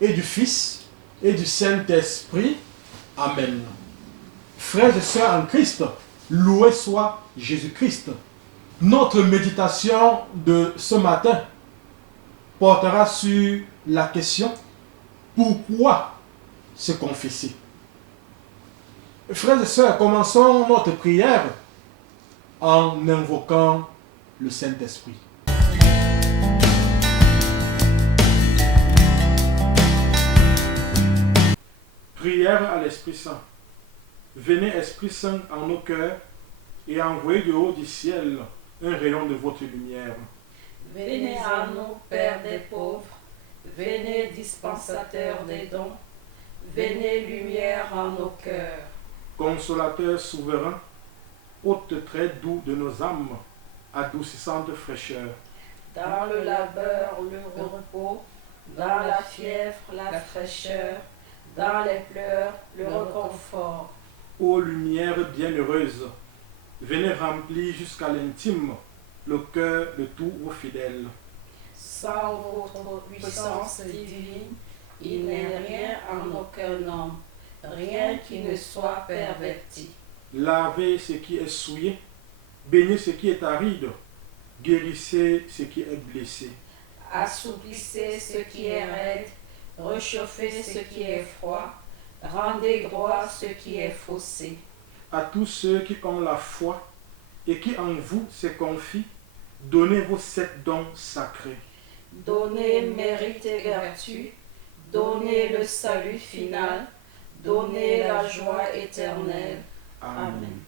et du Fils et du Saint-Esprit. Amen. Frères et sœurs en Christ, loué soit Jésus-Christ. Notre méditation de ce matin portera sur la question « Pourquoi se confesser ?» Frères et sœurs, commençons notre prière en invoquant le Saint-Esprit. Prière à l'Esprit Saint. Venez, Esprit Saint, en nos cœurs et envoyez du haut du ciel un rayon de votre lumière. Venez à nous, Père des pauvres, venez, dispensateur des dons, venez, lumière en nos cœurs. Consolateur souverain, hôte très doux de nos âmes, adoucissante fraîcheur. Dans le labeur, le repos, dans la fièvre, la fraîcheur, dans les pleurs, le réconfort. Ô lumière bienheureuse, venez remplir jusqu'à l'intime le cœur de tous vos fidèles. Sans votre puissance divine, il n'est rien en aucun homme, rien qui ne soit perverti. Lavez ce qui est souillé, baignez ce qui est aride, guérissez ce qui est blessé. Assouplissez ce qui est raide, réchauffez ce qui est froid, rendez droit ce qui est faussé. À tous ceux qui ont la foi et qui en vous se confient, donnez vos 7 dons sacrés. Donnez mérite et vertu, donnez le salut final, donnez la joie éternelle. Amen.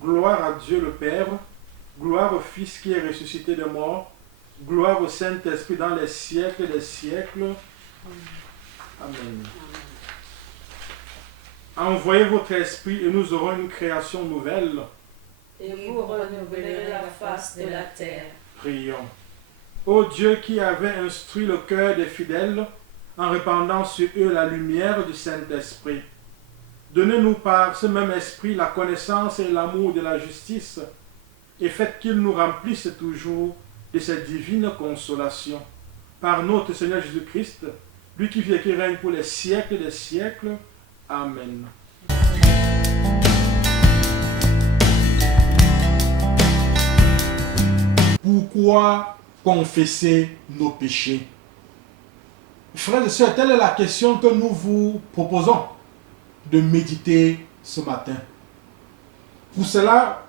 Gloire à Dieu le Père, gloire au Fils qui est ressuscité des morts, gloire au Saint-Esprit dans les siècles des siècles. Amen. Envoyez votre esprit et nous aurons une création nouvelle. Et vous renouvelerez la face de la terre. Prions. Ô Dieu qui avait instruit le cœur des fidèles en répandant sur eux la lumière du Saint-Esprit, donnez-nous par ce même esprit la connaissance et l'amour de la justice et faites qu'il nous remplisse toujours de cette divine consolation. Par notre Seigneur Jésus-Christ, lui qui vit et qui règne pour les siècles des siècles. Amen. Pourquoi confesser nos péchés? Frères et sœurs, telle est la question que nous vous proposons de méditer ce matin. Pour cela,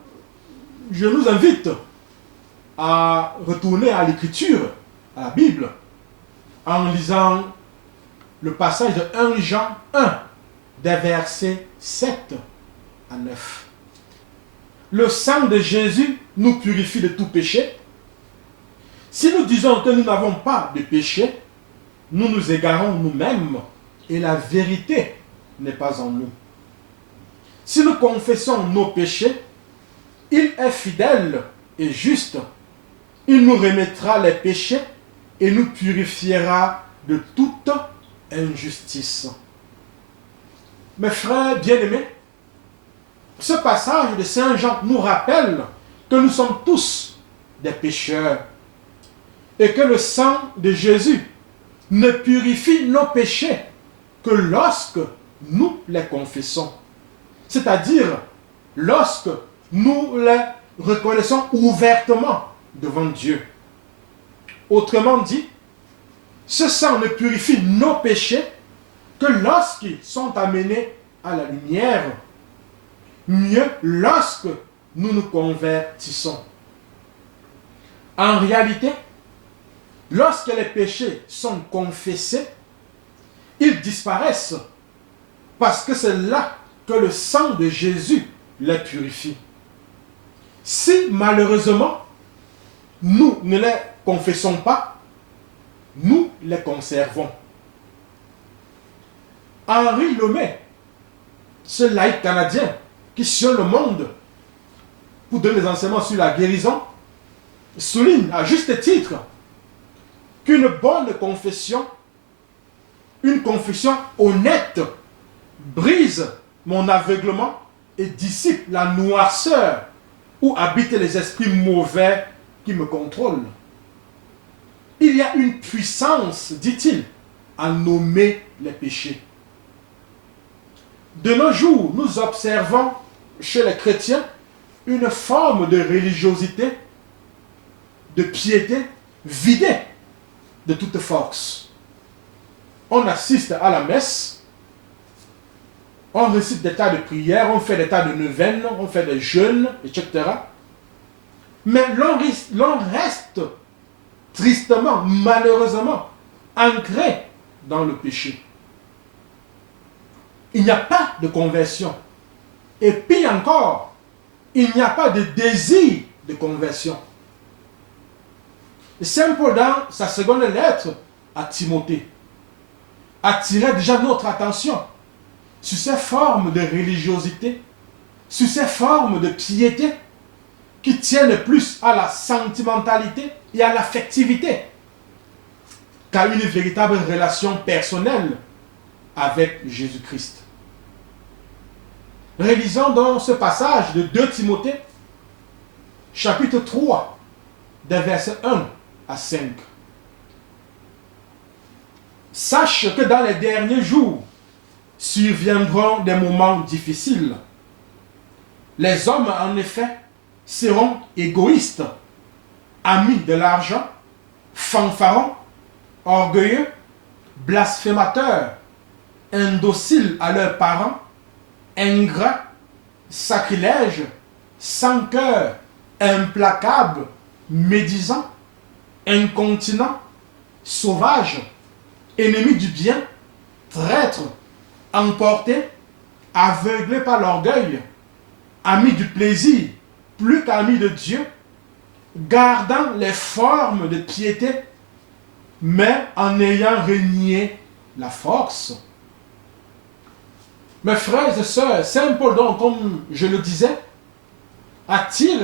je nous invite à retourner à l'Écriture, à la Bible, en lisant le passage de 1 Jean 1, des versets 7 à 9. Le sang de Jésus nous purifie de tout péché. Si nous disons que nous n'avons pas de péché, nous nous égarons nous-mêmes et la vérité n'est pas en nous. Si nous confessons nos péchés, il est fidèle et juste. Il nous remettra les péchés et nous purifiera de toute injustice. Mes frères bien-aimés, ce passage de Saint Jean nous rappelle que nous sommes tous des pécheurs et que le sang de Jésus ne purifie nos péchés que lorsque nous les confessons. C'est-à-dire lorsque nous les reconnaissons ouvertement devant Dieu. Autrement dit, ce sang ne purifie nos péchés que lorsqu'ils sont amenés à la lumière, mieux lorsque nous nous convertissons. En réalité, lorsque les péchés sont confessés, ils disparaissent parce que c'est là que le sang de Jésus les purifie. Si malheureusement, nous ne les confessons pas, nous les conservons. Henri Lemay, ce laïc canadien qui sillonne le monde pour donner des enseignements sur la guérison, souligne à juste titre qu'une bonne confession, une confession honnête, brise mon aveuglement et dissipe la noirceur où habitent les esprits mauvais qui me contrôlent. Il y a une puissance, dit-il, à nommer les péchés. De nos jours, nous observons chez les chrétiens une forme de religiosité, de piété vidée de toute force. On assiste à la messe, on récite des tas de prières, on fait des tas de neuvaines, on fait des jeûnes, etc. Mais l'on reste tristement, malheureusement, ancré dans le péché. Il n'y a pas de conversion. Et pire encore, il n'y a pas de désir de conversion. Saint Paul, dans sa seconde lettre à Timothée, attirait déjà notre attention sur ces formes de religiosité, sur ces formes de piété qui tiennent plus à la sentimentalité et à l'affectivité qu'à une véritable relation personnelle avec Jésus-Christ. Relisons donc ce passage de 2 Timothée, chapitre 3, des versets 1 à 5. Sache que dans les derniers jours surviendront des moments difficiles. Les hommes, en effet, seront égoïstes, amis de l'argent, fanfarons, orgueilleux, blasphémateurs, indociles à leurs parents, ingrats, sacrilèges, sans cœur, implacables, médisants, incontinents, sauvages, ennemis du bien, traîtres, emportés, aveuglés par l'orgueil, amis du plaisir plus qu'amis de Dieu, gardant les formes de piété, mais en ayant renié la force. Mes frères et sœurs, Saint Paul, donc, comme je le disais, attire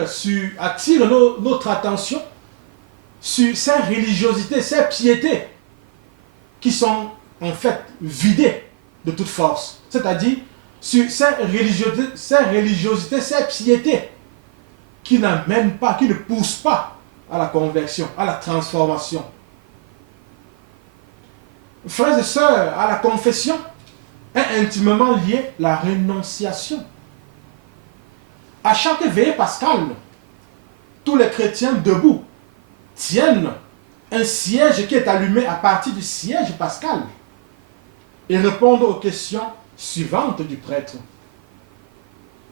notre attention sur ces religiosités, ces piétés qui sont en fait vidées de toute force. C'est-à-dire sur ces religiosités, ces piétés qui n'amènent pas, qui ne poussent pas à la conversion, à la transformation. Frères et sœurs, à la confession est intimement liée la rénonciation. À chaque veillée pascale, tous les chrétiens debout tiennent un siège qui est allumé à partir du siège pascal et répondent aux questions suivantes du prêtre.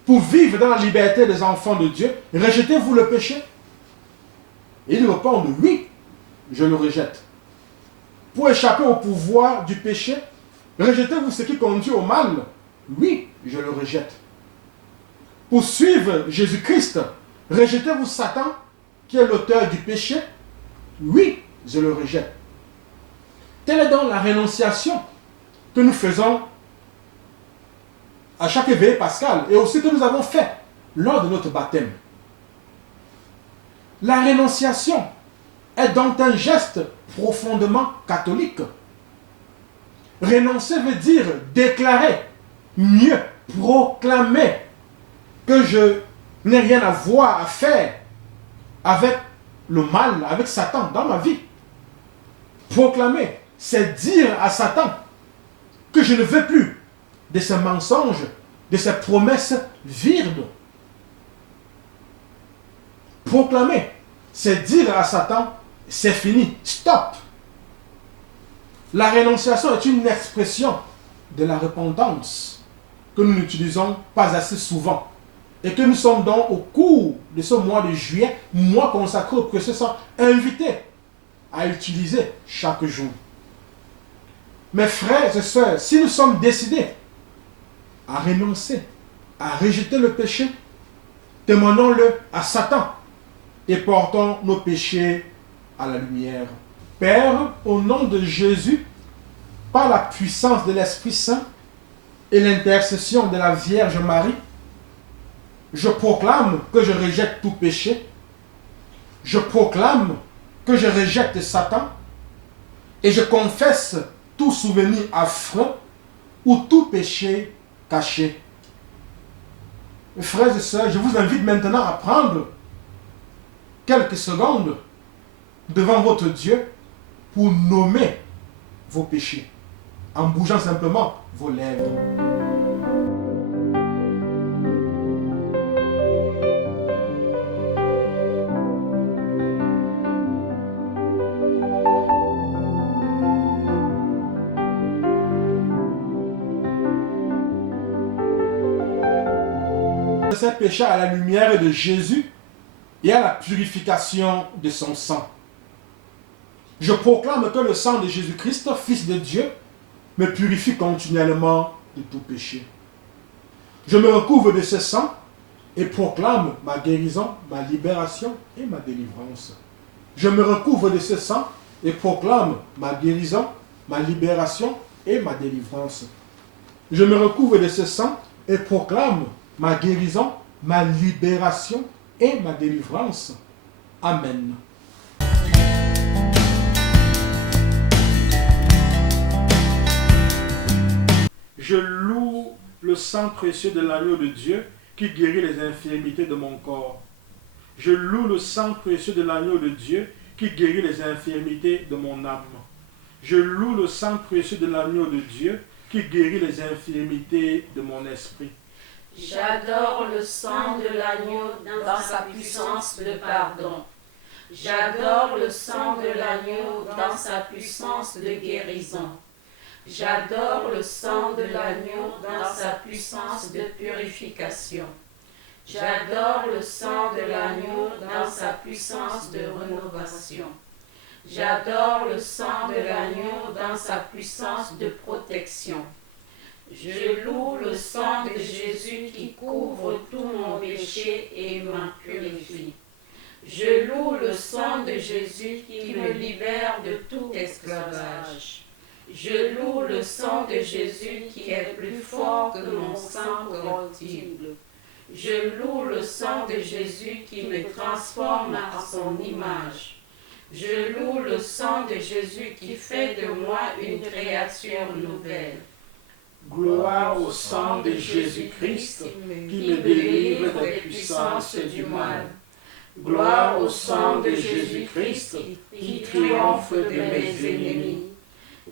Pour vivre dans la liberté des enfants de Dieu, rejetez-vous le péché? Et ils répondent, oui, je le rejette. Pour échapper au pouvoir du péché, rejetez-vous ce qui conduit au mal? Oui, je le rejette. Pour suivre Jésus-Christ, rejetez-vous Satan, qui est l'auteur du péché? Oui, je le rejette. Telle est donc la rénonciation que nous faisons à chaque veillée pascale et aussi que nous avons fait lors de notre baptême. La rénonciation est donc un geste profondément catholique. Renoncer veut dire déclarer, mieux proclamer que je n'ai rien à voir, à faire avec le mal, avec Satan dans ma vie. Proclamer, c'est dire à Satan que je ne veux plus de ces mensonges, de ces promesses vides. Proclamer, c'est dire à Satan, c'est fini, stop. La rénonciation est une expression de la repentance que nous n'utilisons pas assez souvent et que nous sommes donc au cours de ce mois de juillet, mois consacré au précieux sang, invités à utiliser chaque jour. Mes frères et sœurs, si nous sommes décidés à renoncer, à rejeter le péché, témoignons-le à Satan et portons nos péchés à la lumière. Père, au nom de Jésus, par la puissance de l'Esprit Saint et l'intercession de la Vierge Marie, je proclame que je rejette tout péché. Je proclame que je rejette Satan et je confesse tout souvenir affreux ou tout péché caché. Mes frères et sœurs, je vous invite maintenant à prendre quelques secondes devant votre Dieu pour nommer vos péchés. en bougeant simplement vos lèvres. Ces péchés à la lumière de Jésus et à la purification de son sang. Je proclame que le sang de Jésus-Christ, Fils de Dieu, me purifie continuellement de tout péché. Je me recouvre de ce sang et proclame ma guérison, ma libération et ma délivrance. Je me recouvre de ce sang et proclame ma guérison, ma libération et ma délivrance. Je me recouvre de ce sang et proclame ma guérison, ma libération et ma délivrance. Amen. Je loue le sang précieux de l'agneau de Dieu qui guérit les infirmités de mon corps. Je loue le sang précieux de l'agneau de Dieu qui guérit les infirmités de mon âme. Je loue le sang précieux de l'agneau de Dieu qui guérit les infirmités de mon esprit. J'adore le sang de l'agneau dans sa puissance de pardon. J'adore le sang de l'agneau dans sa puissance de guérison. J'adore le sang de l'agneau dans sa puissance de purification. J'adore le sang de l'agneau dans sa puissance de rénovation. J'adore le sang de l'agneau dans sa puissance de protection. Je loue le sang de Jésus qui couvre tout mon péché et m'en purifie. Je loue le sang de Jésus qui me libère de tout esclavage. Je loue le sang de Jésus qui est plus fort que mon sang corruptible. Je loue le sang de Jésus qui me transforme à son image. Je loue le sang de Jésus qui fait de moi une créature nouvelle. Gloire au sang de Jésus-Christ qui me délivre des puissances du mal. Gloire au sang de Jésus-Christ qui triomphe de mes ennemis.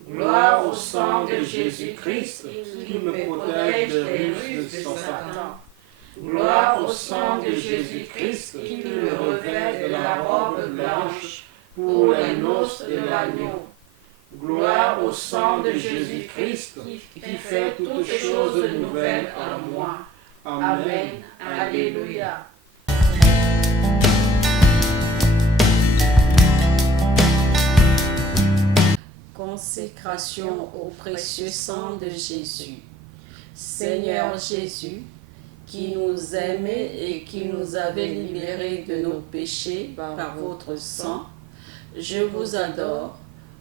Gloire au sang de Jésus-Christ qui me protège des ruses de Satan. Gloire au sang de Jésus-Christ qui me revêt de la robe blanche pour les noces de l'agneau. Gloire au sang de Jésus-Christ qui fait toutes choses nouvelles en moi. Amen. Alléluia. Consécration au précieux sang de Jésus. Seigneur Jésus, qui nous aimait et qui nous avait libérés de nos péchés par votre sang, je vous adore,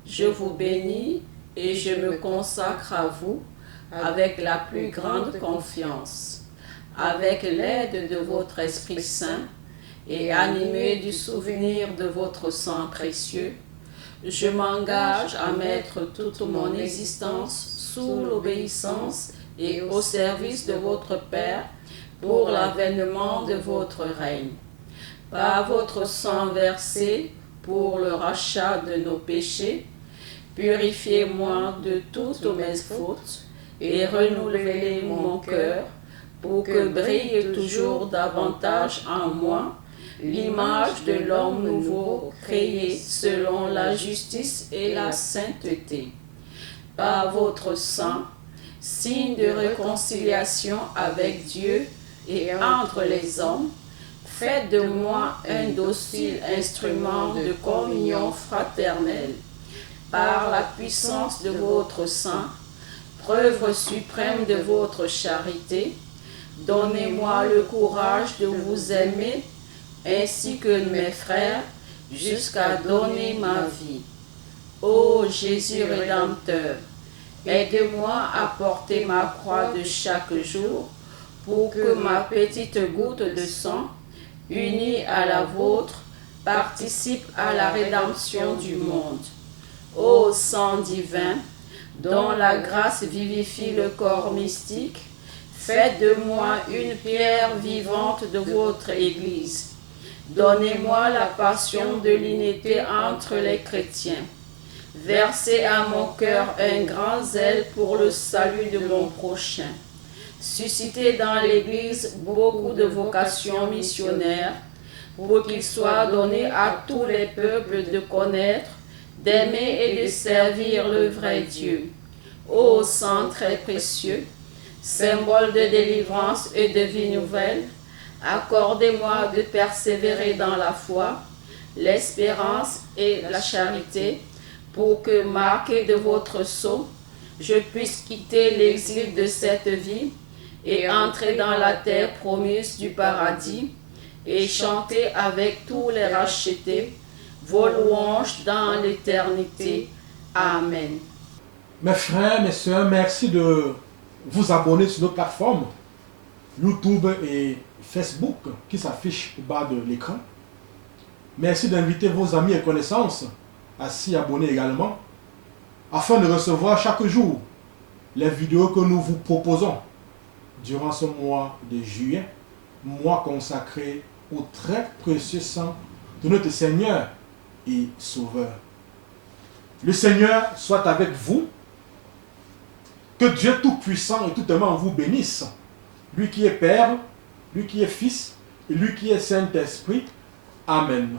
je vous bénis et je me consacre à vous avec la plus grande confiance. Avec l'aide de votre Esprit Saint et animé du souvenir de votre sang précieux, je m'engage à mettre toute mon existence sous l'obéissance et au service de votre Père pour l'avènement de votre règne. Par votre sang versé pour le rachat de nos péchés, purifiez-moi de toutes mes fautes et renouvelez mon cœur pour que brille toujours davantage en moi l'image de l'homme nouveau créé selon la justice et la sainteté. Par votre sang, signe de réconciliation avec Dieu et entre les hommes, faites de moi un docile instrument de communion fraternelle. Par la puissance de votre sang, preuve suprême de votre charité, donnez-moi le courage de vous aimer ainsi que mes frères, jusqu'à donner ma vie. Ô Jésus Rédempteur, aide-moi à porter ma croix de chaque jour pour que ma petite goutte de sang, unie à la vôtre, participe à la rédemption du monde. Ô sang divin, dont la grâce vivifie le corps mystique, faites de moi une pierre vivante de votre Église. Donnez-moi la passion de l'unité entre les chrétiens. Versez à mon cœur un grand zèle pour le salut de mon prochain. Suscitez dans l'Église beaucoup de vocations missionnaires pour qu'il soit donné à tous les peuples de connaître, d'aimer et de servir le vrai Dieu. Ô sang très précieux, symbole de délivrance et de vie nouvelle, accordez-moi de persévérer dans la foi, l'espérance et la charité, pour que, marqué de votre sceau, je puisse quitter l'exil de cette vie et entrer dans la terre promise du paradis et chanter avec tous les rachetés vos louanges dans l'éternité. Amen. Mes frères, mes sœurs, merci de vous abonner sur nos plateformes YouTube et Facebook qui s'affichent au bas de l'écran. Merci d'inviter vos amis et connaissances à s'y abonner également, afin de recevoir chaque jour les vidéos que nous vous proposons durant ce mois de juillet, mois consacré au très précieux sang de notre Seigneur et Sauveur. Le Seigneur soit avec vous. Que Dieu Tout-Puissant et Tout-Aimant vous bénisse. Lui qui est Père, lui qui est Fils et lui qui est Saint-Esprit. Amen.